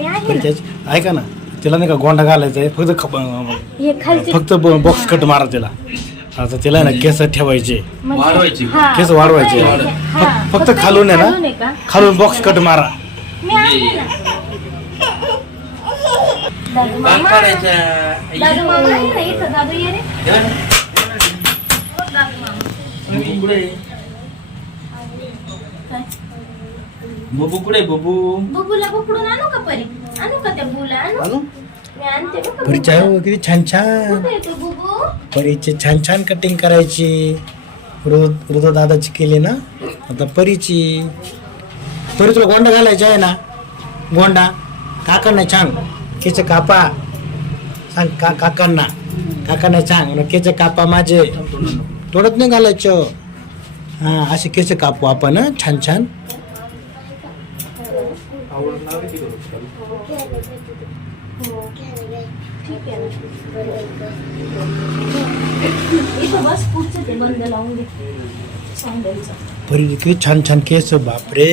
मी आहे परी ना. ऐका ना, तिला नाही का गोंडा घालायचा आहे, हे खालचे फक्त बॉक्स कट मारा तिला. आता तिला ना केस ठेवायचे, म्हणजे- वाढवायची. हा, केस वाढवायचे. हा, फक्त खालून आहे खालून ना, का? खालून बॉक्स कट मारा. मी आहे ना. दादू बाग मामा काढायच्या. दादू मामा आहे ना इथं. दादू ये रे. द्या ना. दादू मामा बबू कुठे आहे? काय? बबू कुठे आहे, बबू? बबूला पकडून आणू का परी? आणू का त्या बुला आणू? आणू? मी आणते बघ का परीच्या बुबूला. किती छान छान. कुठे आहे तो बुबू? परीची छान छान कटिंग करायची. रुद्र दादाची केली ना, आता परीची. परी तुला गोंडा घालायचा आहे ना, गोंडा काकांना सांग, केच कापा. सांग काकांना सांग, केच कापा माझे. तोडत नाही घालायचं. हा, असे केस कापू आपण हं, छान छान. ठीक आहे ना. इथं बस पुढचं ते बंद लावून दे सॅन्डलचं. परी किती छान छान केस, बापरे.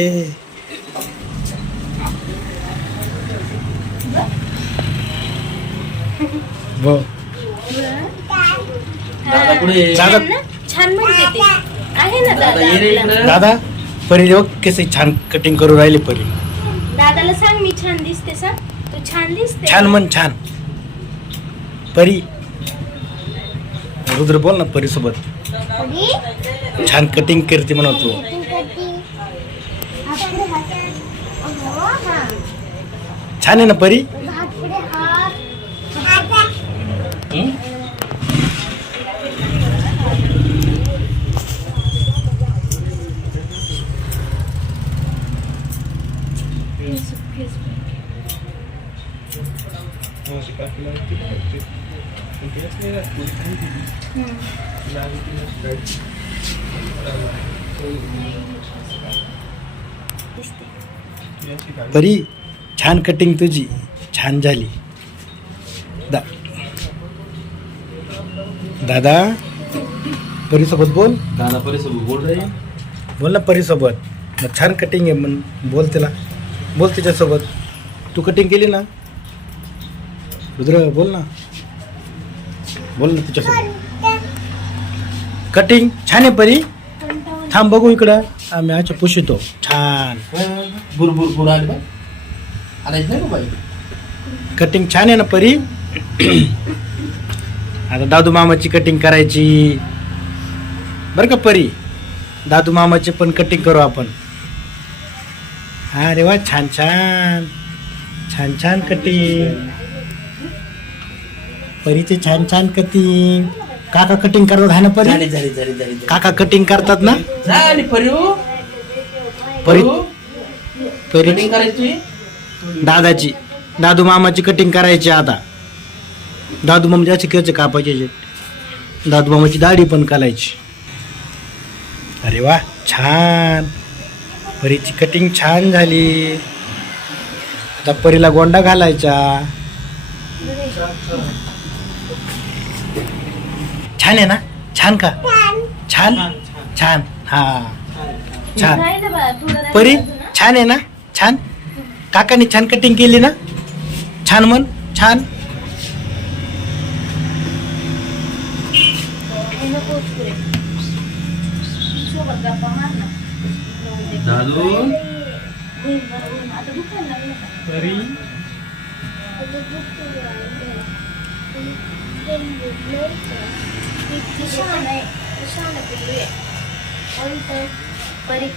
ब दादा कुठे आहे? दादा- छान ना? छान म्हणते ते आहे ना दादा ये रे दादा. इकडं. दादा, परी बघ केस छान कटिंग करून राहिली. परी दादाला सांग मी छान दिसते. सांग तू छान दिसते. छान म्हण, छान. परी, रुद्र बोल ना परी सोबत. छान कटिंग करते म्हणतो. छान आहे ना परी. हं? परी, छान कटिंग तुझी छान झाली. दादा, परी सोबत बोल. दादा परिसोबत बोल रे. बोल ना परी सोबत. छान कटिंग आहे म्हण, बोल तिला. बोल तिच्यासोबत. तू कटिंग केली ना रुद्र, बोल ना. बोल ना तिच्यासोबत. कटिंग छान आहे परी. थांब बघू इकडं, आम्ही अच्छा पुशितो. छान बुर आले बा. आलायच नाही का बाई? कटिंग छान आहे ना परी. आता दादू मामाची कटिंग करायची बरं का परी. दादू मामाची पण कटिंग करू आपण. अरे वा, छान छान छान छान कटिंग. परीचे छान छान कटिंग. काका कटिंग करतात आहे ना परी. झाली. काका कटिंग करतात ना. झाली परी. परी परी कटिंग करायची. दादाची, दादू मामाची कटिंग करायची आता. दादू मामाची असे केस कापायचे. दादू मामाची दाढी पण कालायची. अरे वा, छान. परीची कटिंग छान झाली. आता परीला गोंडा घालायचा. छान आहे ना. छान का? छान छान. हा, छान. राहिलं बा, थोडं राहिलं परी अजून ना. छान आहे ना. छान. काकाने छान कटिंग केली ना. छान म्हण, छान. हे नको पुरे. सोबत गप्पा मार ना. दादू होईल बरं, होईल. आता दुखायला लागलं का? परी, छान आहे. छान आहे पिल्लू आहे. परी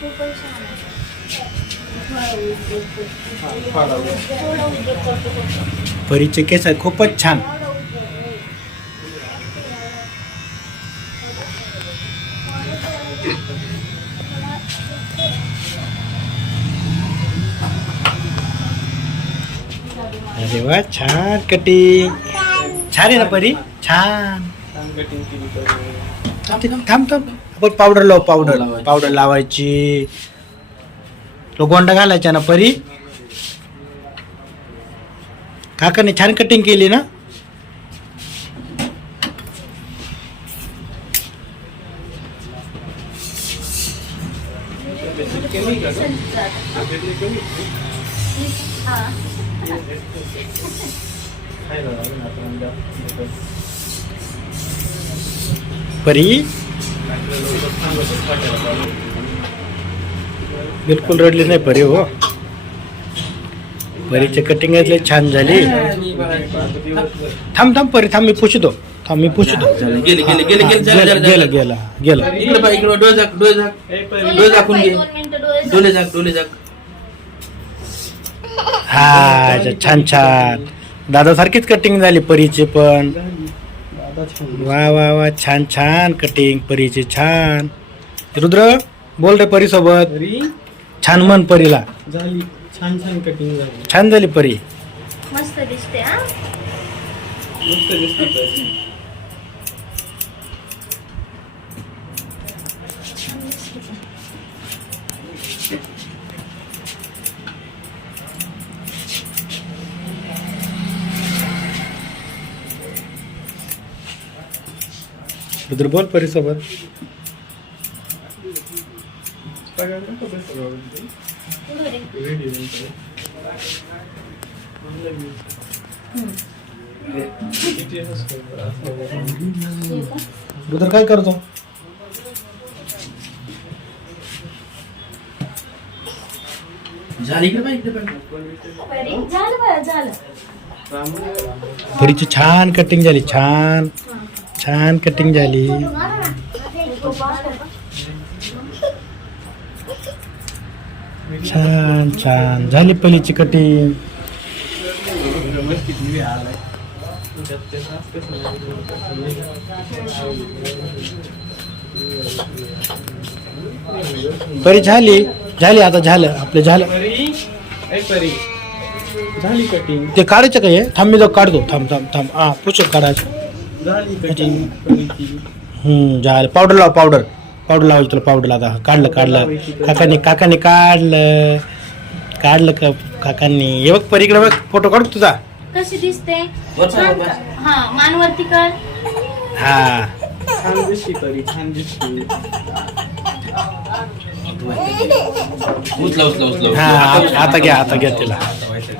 तू पण छान आहे. थोडा उद्योग करतो फक्त. परीचे केस आहे खूपच छान. अरे वा, छान कटिंग. छान आहे ना परी. छान. थांब. आपण पावडर लाव. पावडर लावायची. तो गोंडा घालायचा ना परी. काकाने छान कटिंग केली ना. पंचवीस हा परी बिलकुल रडली नाही परी हो. परीची कटिंग लय छान झाली. थांब थांब परी थांब, मी पुसतो. थांब मी पुसतो. गेले गेले गेले गेले गेला गेला गेला गेला. इकडे बघ, इकडे डोळे झाक, डोळे झाक, डोळे झाकून घे. 2 मिनिटं डोळे डोळे झाक, डोळे झाक. हा छान छान. दादा सारखीच कटिंग झाली परीची पण. वा वा वा छान छान कटिंग परीची छान. रुद्र बोल रे परी सोबत. छान मन परीला. झाली छान छान कटिंग झाली. छान झाली परी. मस्त दिसते हा. मस्त दिसते परी. रुद्र बोल परी सोबत. रुद्र काय करतो. झाली इकडे बघ, इकडे बघ. परी, झालं बरं, झालं. परीची छान कटिंग झाली. छान छान कटिंग झाली. छान छान झाली परीची कटिंग. परी झाली झाली आता झालं आपलं झालं. परी ऐ परी झाली कटिंग. ते काढायचं काय थांब मी जाऊ काढतो. थांब थांब थांब हा पुस्तक काढायचं. झाली कटिंग परीची. झालं. पावडर लाव. पावडर पावडर लावायची तुला. पावडर आता काढलं काढलं काकांनी काकांनी काढलं काढलं का काकांनी. हे बघ परीकडे बघ फोटो काढ तुझा. कशी दिसते. बस, छान बस. का? हा मानवरती कर. हा छान दिसते परी छान दिसते. उचला उचला उचला हा आता घ्या आता घ्या तिला. आता व्हायचं.